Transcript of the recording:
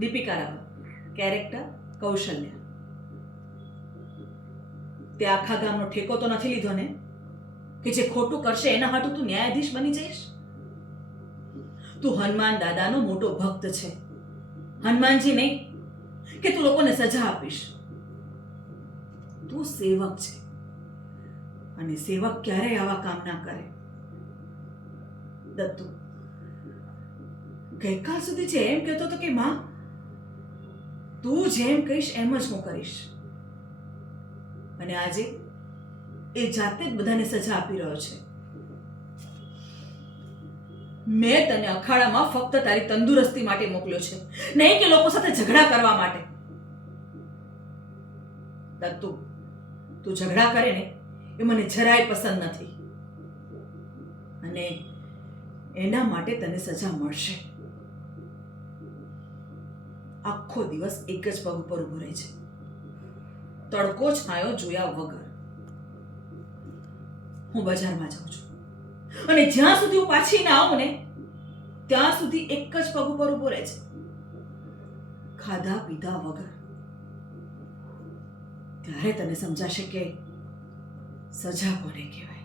Deepika Raval, character કૌશલ્ય. તે આખા ગામનો ઠેકો તો નથી લીધો ને કે જે ખોટું કરશે એના હાટુ તું ન્યાયાધીશ બની જઈશ? તું હનુમાન દાદાનો મોટો ભક્ત છે, હનુમાનજી નહીં કે તું લોકોને સજા આપીશ. તું સેવક છે અને સેવક ક્યારેય આવા કામ ના કરે. દત્તુ ગઈકાલ સુધી જે એમ કહેતો હતો કે માં તું જેમ કહીશ એમ જ હું કરીશ, અને આજે એ જાતે જ બધાને સજા આપી રહ્યો છે. મેં તને અખાડામાં ફક્ત તારી તંદુરસ્તી માટે મોકલ્યો છે, નહીં કે લોકો સાથે ઝઘડા કરવા માટે. દત્તુ તું ઝઘડા કરે ને એ મને જરાય પસંદ નથી, અને એના માટે તને સજા મળશે. આખો દિવસ એક જ પગ ઉપર ઊભો રહે છે, તડકો છાયો જોયા વગર. હું બજારમાં જાઉં છું અને જ્યાં સુધી હું પાછી ના આવું ને ત્યાં સુધી એક જ પગ ઉપર ઊભો રહે છે, ખાધા પીધા વગર. ત્યારે તને સમજાશે કે સજા કોને કહેવાય.